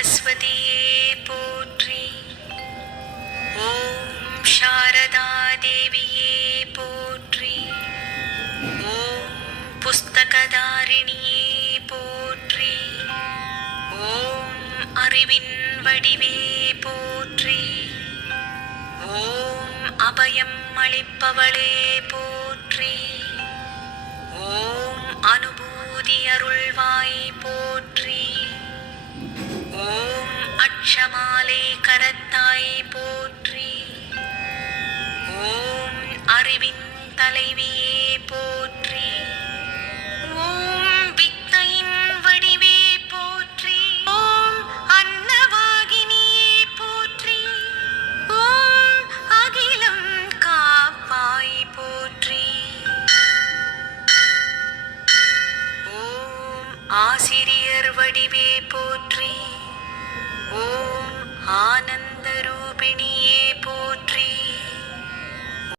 सरस्वतिये पोट्रि। ॐ शारदा देविये पोट्रि। ॐ पुस्तकधारिणिये पोट्रि। ॐ அறிவின் வடிவே போற்றி. ஓம் அபயம் அளிப்பவளே போற்றி. ஓம் அனுபூதி அருள்வாய் போற்றி. ஓம் அட்சமாலை கரத்தாய் போற்றி. ஓம் அறிவின் தலைவியே போற்றி. ஓம் வித்தையின் வடிவே போற்றி. ஓம் அன்னவாகினியே போற்றி. ஓம் அகிலம் காப்பாய் போற்றி. ஓம் ஆசிரியர் வடிவே போற்றி. ஓம் ஆனந்த ரூபிணியே போற்றி.